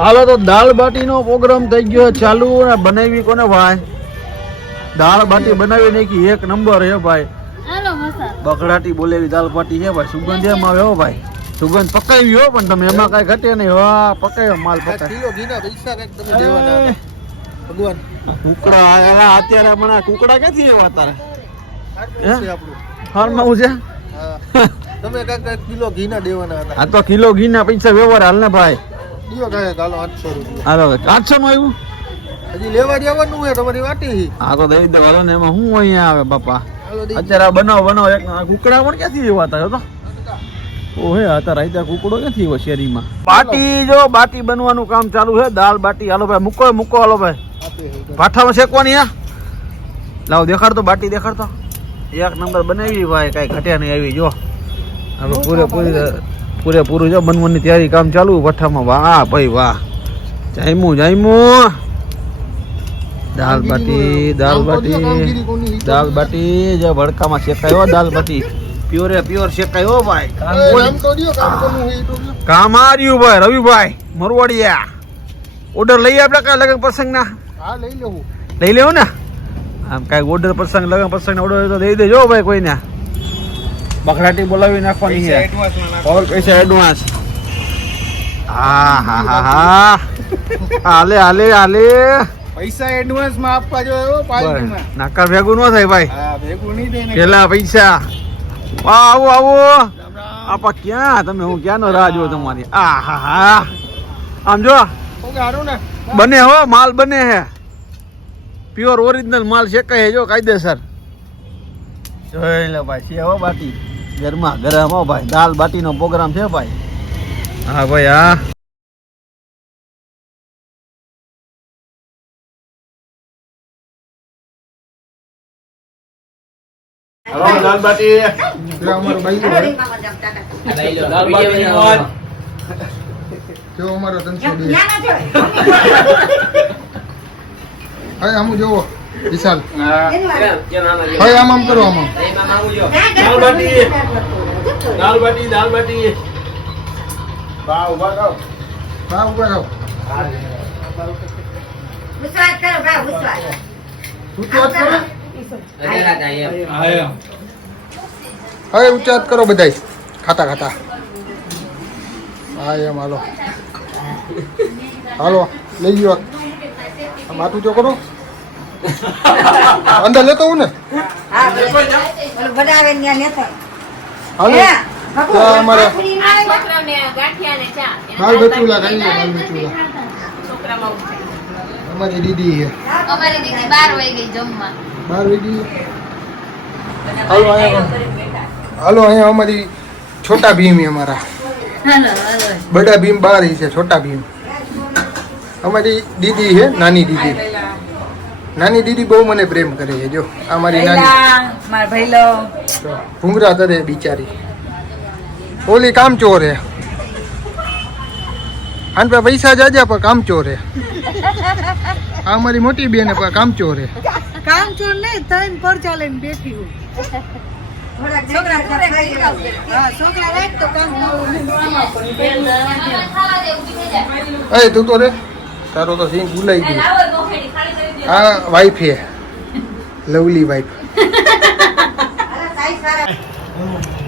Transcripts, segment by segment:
હાલો તો દાળ બાટી નો પ્રોગ્રામ થઈ ગયો ચાલુ ને બનાવી કોને ભાઈ દાળ બાટી બનાવી નાખી એક નંબર હે ભાઈ બકડાટી બોલેવી દાળ બાટી છે ભાઈ સુગંધ એમ આવે હો ભાઈ સુગંધ પકાવી હો પણ તમે એમાં કઈ ઘટે નહીં હા પકાવ્યો માલ પકાય કુકડા અત્યારે મને કુકડા ક્યાંથી એવા તારે હાલમાં હું છે તમે કાંઈક કિલો ઘીના દેવાના હતા. આ તો કિલો ઘીના પૈસા વ્યવહાર હાલ ને ભાઈ દિયો કાંઈક હાલો 800 રૂપિયા. હાલો 800 માં આવ્યું હજી લેવા જવાનું હોય તમારી વાટી. હા તો દઈ દો હાલો ને એમાં હું અહીંયા આવે બાપા અત્યારે આ બનાવો એક કુકડા પણ ક્યાંથી એવા હતા તો ઓહે અત્યારે અહીંયા કુકડો ક્યાંથી એવો શેરીમાં બાટી જો બાટી બનવાનું કામ ચાલુ છે દાળ બાટી હાલો ભાઈ મૂકો હાલો ભાઈ પાઠામાં શેકવાની હા લાવો દેખાડતો બાટી દેખાડતો એક નંબર બનાવી ભાઈ કઈ ઘટ્યા નહીં આવી જો હવે પૂરેપૂરું જો બનવાની તૈયારી કામ ચાલુ ભઠ્ઠામાં વાહ ભાઈ વાહ જાયમું દાળ બાટી જો ભડકામાં શેકાયો દાળ બાટી પ્યોર શેકાયો ભાઈ કામ આ રહ્યું ભાઈ રવિભાઈ મરવાડિયા ઓર્ડર લઈ આપણે કઈ લગન પ્રસંગ ના લઈ લેવું ને આમ કઈ ઓર્ડર પ્રસંગ લગન પ્રસંગ ઓર્ડર તો દઈ દેજો ભાઈ કોઈને બકરાટી બોલાવી નાખવાની છે ઓર પૈસા એડવાન્સ હા હાલે પૈસા એડવાન્સ માં આપવા જો પાર્ટીમાં નાકા ભેગું ન થાય ભાઈ હા ભેગું નહીં થાય પેલા પૈસા આવો આપા ક્યાં તમે હું ક્યાંનો રાહ જો તમારી આમ જો બને હો માલ બને હે પ્યોર ઓરિજિનલ માલ શેકાય જો કાયદેસર જોઈ લે ભાઈ છે હો બાટી ગરમા ગરમ હો ભાઈ દાલ બાટી નો પ્રોગ્રામ છે ભાઈ હા ભાઈ હા દાલ બાટી અમારો ભાઈ જો અમારો 302 હવે આમ જોવો વિશાલ હવે આમ કરો આમ દાલ બાટી બા ઉભા રહો વિશ્વાસ કરો ભાઈ વિશ્વાસ હવે ઉચ્ચાર કરો બધાય ખાતા હા એમ હાલો લઈ ગયો માથું ચો કરો અંદર લેતો હું ને હાલો અમારે બાલ બચુલા અમારી દીદી છે અમારી દીદી 12 વાગે ગઈ જમવા 12 વાગે હાલો અહીંયા અમારી છોટા ભીમ અમારા બડા ભીમ 12 છે છોટા ભીમ અમારી દીદી છે નાની દીદી બહુ મને પ્રેમ કરે છે જો અમારી નાની માર ભાઈલો ભૂંગરા તરે બિચારી ઓલી કામ ચોર હે આન પે પૈસા જાજા પર કામ ચોર હે આ અમારી મોટી બેન પર કામ ચોર હે કામ ચોર નહીં થઈને પર ચાલે ને બેઠી હોય એ તું તો રે તારો તો સિંહ ભૂલાઈ ગયું આ વાઈફ હે લવલી વાઈફ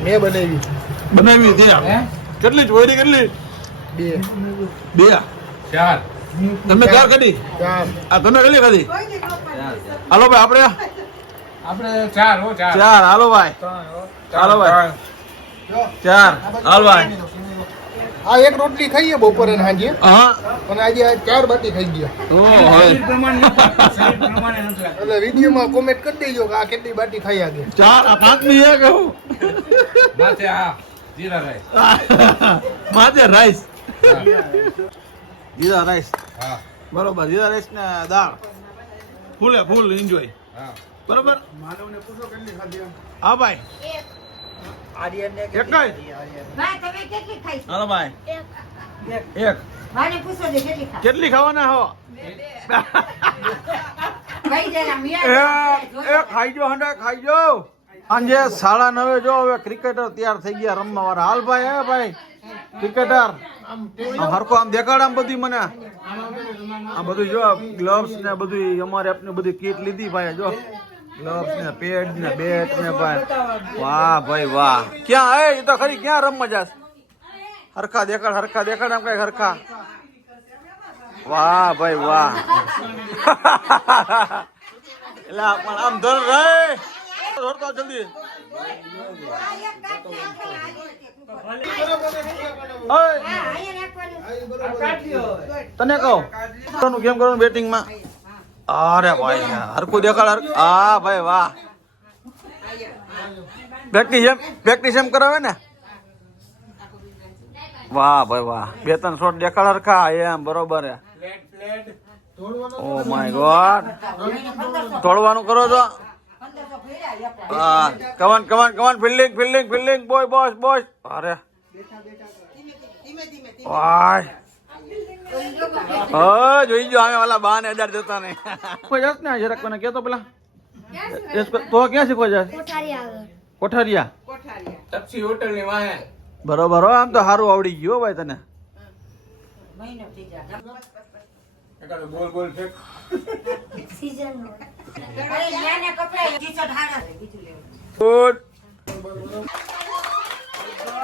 મેં બનાવી છે કેટલી ચોરી કેટલી બે ચાર તમે ચાર કદી આ તમે કેટલી કદી હાલો ભાઈ આપણે ચાર હાલો ભાઈ ચાર હાલો ભાઈ આ એક રોટલી ખાઈએ બપોરે ને સાંજે હા અને આજે 4 બાટી ખાઈ ગયા એટલે વિડીયોમાં કોમેન્ટ કરી દેજો કે આ કેટલી બાટી ખાઈ આગે ચાર આ પાંચમી હે કહું માથે રાઈસ જીરા રાઈસ બરોબર જીરા રાઈસ ને દાળ ફૂલ એન્જોય બરોબર માનવને પૂછો કેટલી ખાધી હા ભાઈ આર્યનને એક ભાઈ તમે કેટલી ખાઈ હાલો ભાઈ એક ભાઈને પૂછો જે કેટલી ખાઈ કેટલી ખાવાના હો ભાઈ જરા એક ખાઈજો હંડા ખાઈજો સાંજે 9:30 જો હવે ક્રિકેટર તૈયાર થઈ ગયા રમવા વાળા હાલ ભાઈ હે ભાઈ ક્રિકેટર આમ હરખો આમ દેખાડ આમ બધી મને આ બધું જો ગ્લવ્સ ને બધું અમારે આપને બધી કીટ લીધી ભાઈ જો ગ્લવ્સ ને પેડ ને બેટ ને ભાઈ વાહ ભાઈ વાહ ક્યાં હે એ તો ખરી ક્યાં રમવા જાસ હરખા દેખાડ આમ કઈ હરખા વાહ ભાઈ વાહ એટલે પણ આમ ધર રે ધરતો જલ્દી તને કહું કેમ કરવાનું બેટિંગ માં અરે ભાઈ હરકું દેખાડ હા ભાઈ વાહ પ્રેક્ટિસ એમ કરાવે ને વાહ ભાઈ વાહ 2-3 શોટ દેખાડ હરખા એમ બરોબર હે ઓ માય ગોડ તોડવાનું કરો છો હા કમાન ફિલ્ડિંગ બોય અરે વાય જોઈ જો અમે વાલા બાને 1000 દેતા નહીં કોઈ જાત ને જરાક મને કેતો પેલા તો ક્યાં શીખવા જાય કોઠારિયા તપસી હોટલ ની વાહે બરોબર આમ તો સારું આવડી ગયું ભાઈ તને ગોલ ફેક गुड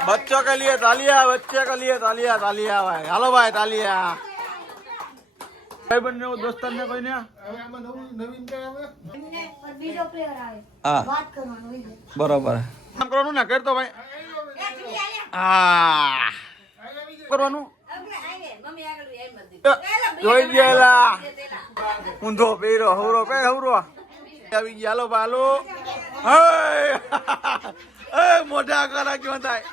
बच्चों के लिए तालियां बच्चे के लिए तालियां भाई हेलो भाई तालियां भाई बन ने दोस्तान ने कोई ने બીજો પ્લેયર આવે હા વાત કરવાનું હોય બરોબર કામ કરવાનું ને કરતો ભાઈ હા કરવાનું જોઈ ગયેલા ઊંધો પેરો હવરો આવી ગયા હાલો બાલો મોઢા કરા ક્યાં થાય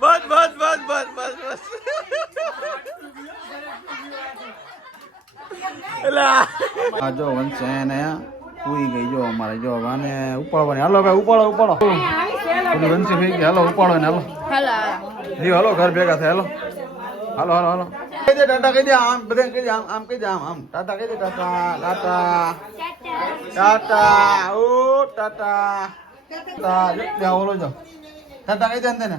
બસ આ જો વંશે ને ઉઈ ગઈ જો અમારે જો આને ઉપાડવાની હાલો ભાઈ ઉપાડો પેલી વંશી થઈ ગઈ હાલો ઉપાડો ને હાલો ઘર ભેગા થાય હાલો કહી દે ટાટા કહી દે આમ બધા કહી દે આમ કહી દે આમ ટાટા કહી દે ટાટા ઓ ટાટા ઓલો જો ટાટા કહી દે ને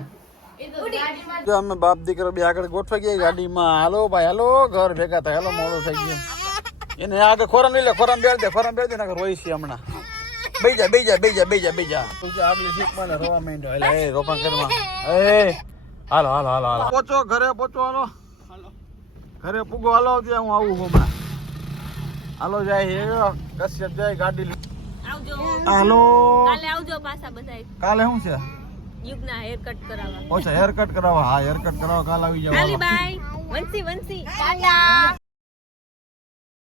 જો અમે બાપ દીકરો બે આગળ ગોઠવાઈ ગયા ગાડીમાં હાલો ભાઈ હાલો ઘર ભેગા થાય હાલો મોડું થઈ ગયું એને આગળ ખોરામ લઈ લે ખોરામ બેડ દે ને રોઈ છે હમણાં બેજા આગલી સીટ માં રોવા માંડ્યો એટલે એ રોપણ કરવા હાલો પહોંચો ઘરે પહોંચો હાલો ઘરે પૂગો હાલો ત્યાં હું આવું હમણાં હાલો જાય કશ્યપ જાય ગાડી હાલો કાલે શું છે યુગના હેર કટ કરાવવા ઓછા હેર કટ કરાવવા હા હેર કટ કરાવવા કાલ આવી જાવ બાય વંસી ટાટા